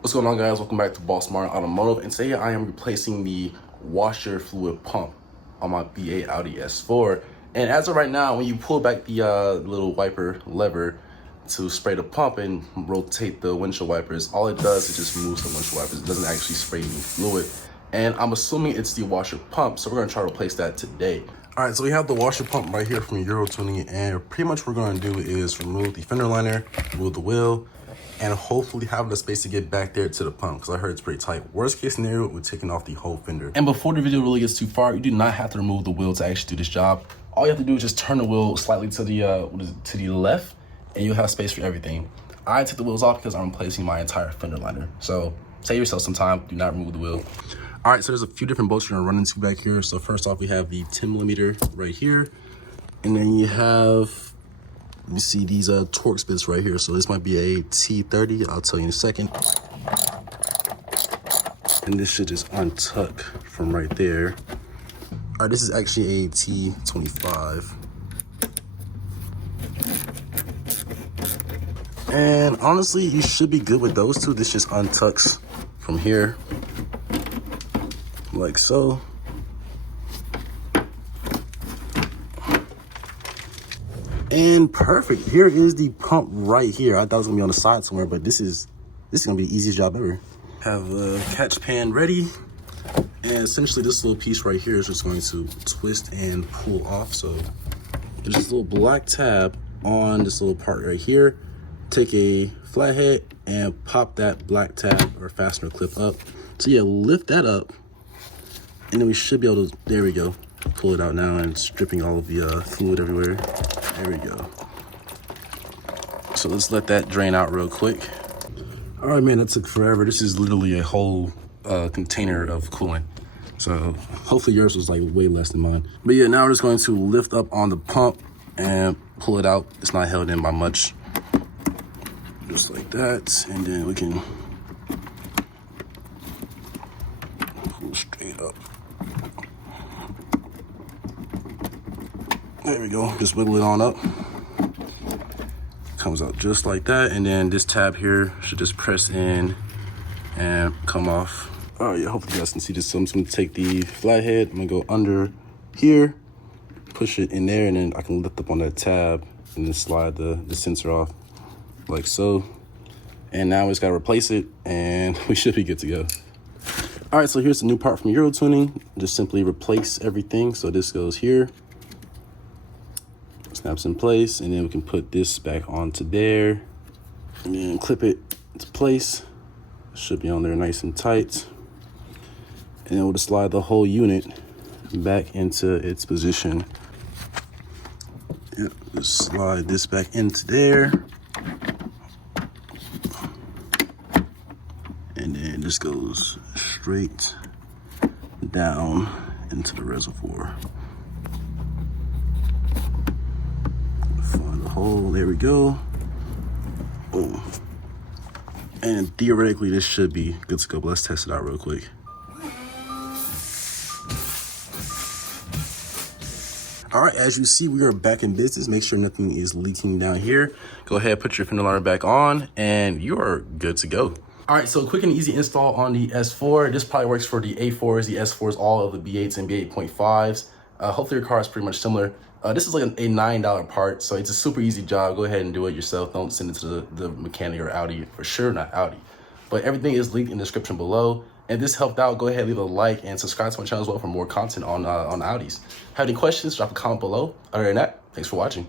What's going on, guys? Welcome back to Boss Smart Automotive, and today I am replacing the washer fluid pump on my B8 Audi S4. And as of right now, when you pull back the little wiper lever to spray the pump and rotate the windshield wipers, all it does is just moves the windshield wipers. It doesn't actually spray any fluid. And I'm assuming it's the washer pump, so we're gonna try to replace that today. All right, so we have the washer pump right here from Euro Tuning, and pretty much what we're gonna do is remove the fender liner, remove the wheel, and hopefully have the space to get back there to the pump, because I heard it's pretty tight. Worst case scenario, we're taking off the whole fender. And before the video really gets too far, you do not have to remove the wheel to actually do this job. All you have to do is just turn the wheel slightly to the to the left, and you'll have space for everything. I took the wheels off because I'm replacing my entire fender liner. So save yourself some time, do not remove the wheel. All right, so there's a few different bolts you're gonna run into back here. So first off, we have the 10mm right here, and then you have, let me see, these Torx bits right here. So this might be a T30, I'll tell you in a second. And this should just untuck from right there. All right, this is actually a T25. And honestly, you should be good with those two. This just untucks from here, like so. And perfect. Here is the pump right here. I thought it was gonna be on the side somewhere, but this is gonna be the easiest job ever. Have a catch pan ready, and essentially this little piece right here is just going to twist and pull off. So there's this little black tab on this little part right here. Take a flathead and pop that black tab or fastener clip up. So yeah, lift that up, and then we should be able to, there we go, pull it out now, and it's dripping all of the fluid everywhere. There we go. So let's let that drain out real quick. All right, man, that took forever. This is literally a whole container of coolant. So hopefully yours was like way less than mine. But yeah, now we're just going to lift up on the pump and pull it out. It's not held in by much. Just like that. And then we can pull straight up. There we go, just wiggle it on up. Comes out just like that, and then this tab here should just press in and come off. Oh yeah, hopefully you guys can see this. So I'm just gonna take the flathead, I'm gonna go under here, push it in there, and then I can lift up on that tab and then slide the sensor off, like so. And now we just gotta replace it, and we should be good to go. All right, so here's the new part from Euro Tuning. Just simply replace everything. So this goes here, snaps in place, and then we can put this back onto there and then clip it into place. Should be on there nice and tight, and then we'll just slide the whole unit back into its position. Yep, just slide this back into there, and then this goes straight down into the reservoir. Hole, there we go. Boom. And theoretically this should be good to go, but let's test it out real quick. All right, as you see, we are back in business. Make sure nothing is leaking down here. Go ahead, put your fender liner back on, and you are good to go. All right, so quick and easy install on the S4. This probably works for the A4s, the S4s, all of the B8s and B8.5s. Hopefully your car is pretty much similar. This is like a $9 part, so it's a super easy job. Go ahead and do it yourself. Don't send it to the mechanic or Audi, for sure not Audi. But everything is linked in the description below. And if this helped out, go ahead, leave a like, and subscribe to my channel as well for more content on Audis. Have any questions, drop a comment below. Other than that, thanks for watching.